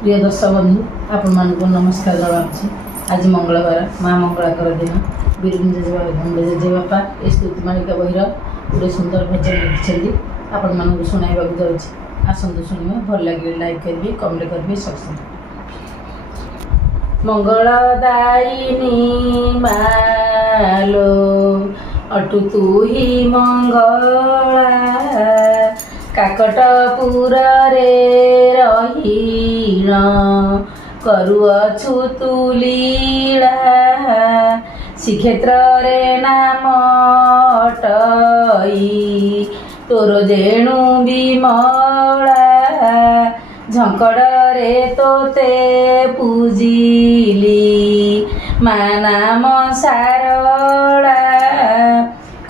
प्रिय दर्शक बंधु आपण मानक नमस्कार जनावि। आज मंगलवार माँ मंगलाकर दिन बिरुंजे जेजेबापा ए स्तुति मालिका बहिर गोटे सुंदर भजन लिखिं आपण मानक शुणाइबा जाऊँगी। आसतु शुणा भल लगे लाइक करेंगे कमेंट करेंगे सब्सक्राइब। मंगलदायिनी मालो अटु तू ही मंगला काकटपुर रे रहीण करुअछु तू लीला श्रीक्षेत्र रे नाम अटई तोर जेणु विमला झंकड़ रे तोते पूजिली मा नाम सारला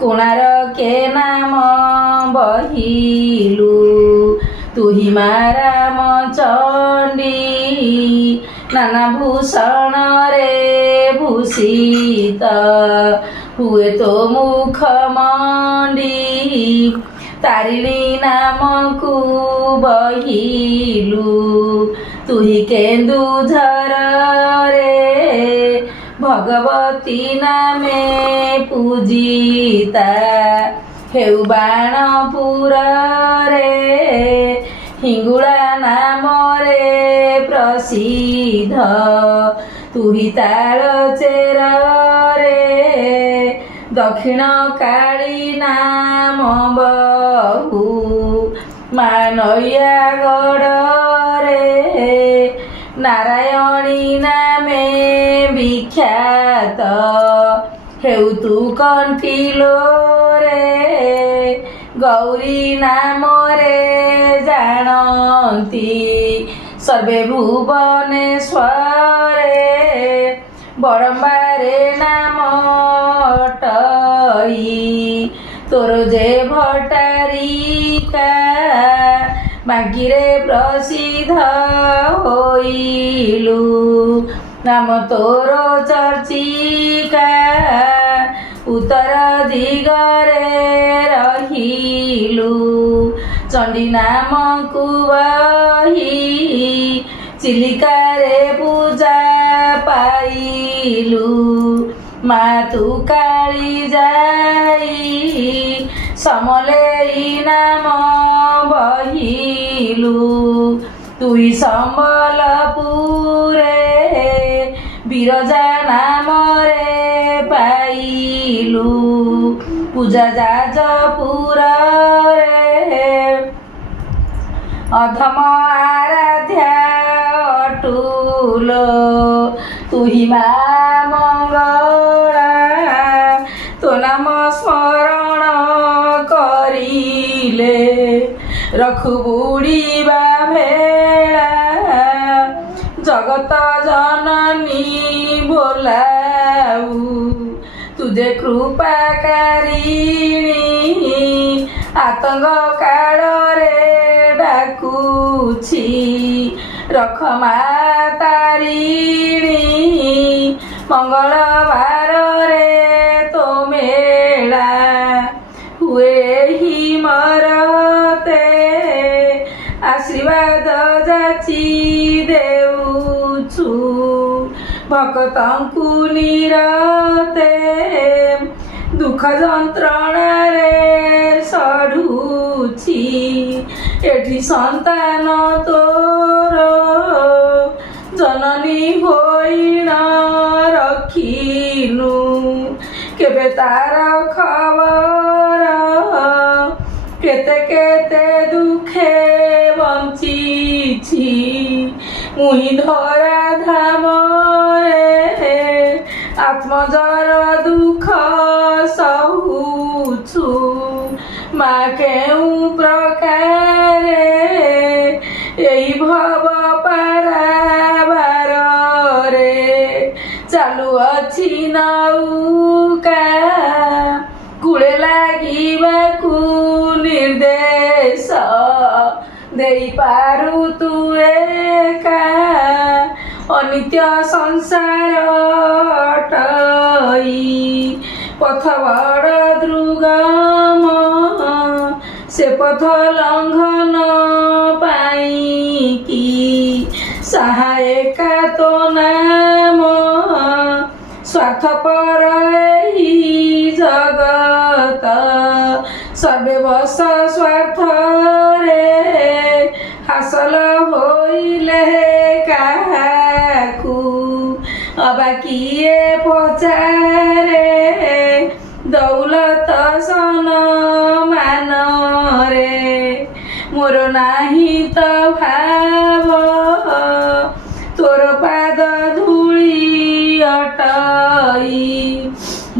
कोणार्के नाम बहिलु तुही मा राम चंडी नाना भूषण रे भूषित हुए तो मुख मंडी तारिणी नाम को बहिलु तुही केन्दुझर रे भगवती नामे पूजिता हेउ बाणपुर रे हिंगुला नाम रे प्रसिद्ध तुही तालचेर रे दक्षिण काली नाम बहु मानयागढ़ रे नारायणी नामे विख्यात हेउ तू कंठिलो रे गौरी नाम रे जानती सर्वे भुवनेश्वरे बड़म्बारे नाम अटई तोर जे भट्टारिका बांकीरे प्रसिद्ध होइलु नाम तोर चर्चिका उत्तर दिगरे रहिलु चंडी नाम कुबही चिलिका रे पूजा पाइलु मा तू काली जाई समलेई नाम बहिलु तुई संबलपुरे बिरजा नाम रे पाइलु पूजा जाजपुर रे अधम आराध्या अटुलो तुही मा मंगला तो नाम स्मरण करिले रखु बुड़ीबा भेला जगत जननी बोलाऊ तुझे कृपाकारिणी आतंक काल रे डाकुछि रख मा तारिणी मंगलवार रे तो मेला हुए ही मरते आशीर्वाद जाची देउछु भक्तंकु निरते दुख जंत्रणा रे सढुछि एठी संतान तोर जननी होइण रखिनु केबे तार खबर केते केते दुखे बंचिछि मुहि धरा धाम रे आत्मजर दुख सहुछु मा केउ प्रकारे एई भव पाराबार रे चालू अछि नौका कूले लागिबाकु निर्देश देई पारु तु एका अनित्य संसार अटई पथ बड़ दुर्गम से पथ लंघन पाई की ସହାୟିକା ତୋ ନାମ ସ୍ୱାର୍ଥପର ଏହି ଜଗତ ସର୍ବେ ବସ ସ୍ୱାର୍ଥରେ ହାସଲ ହୋଇଲେ କାହାକୁ ଅବା କିଏ ପଚାରେ ଦୌଲତ ସମ୍ମାନରେ ମୋର ନାହିଁ ତ ଭାବ ତୋର ପାଦ ଧୂଳି ଅଟଇ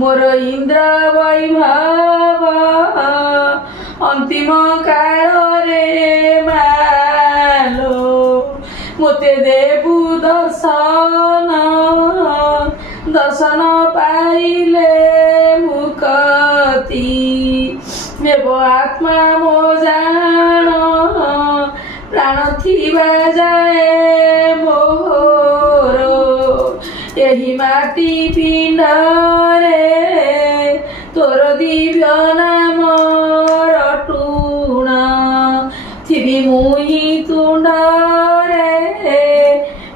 ମୋର ଇନ୍ଦ୍ର ବୈଭବ ଅନ୍ତିମ କାଳରେ ମାଲୋ ମୋତେ ଦେବୁ ଦର୍ଶନ ଦର୍ଶନ ପାଇଲେ ମୁକ୍ତି ହେବ ଆତ୍ମା ମୋ ଜାଣ ପ୍ରାଣ ଥିବା ଯାଏ ମୋହର ଏହି ମାଟି ପିଣ୍ଡରେ ତୋର ଦିବ୍ୟ ନାମ ରଟୁଣ ଥିବି ମୁହିଁ ତୁଣ୍ଡରେ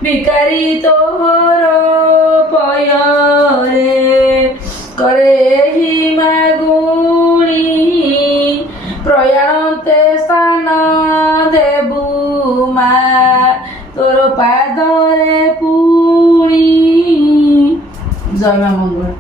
ଭିକାରୀ ତୋର ପୟରେ କରେ ଏହି ମାଗୁଣି ପ୍ରୟାଣତେ ସ୍ଥାନ ଦେବୁ ମା ତୋର ପାଦରେ ପୁଣି ଜୟ ମା ମଙ୍ଗଳା।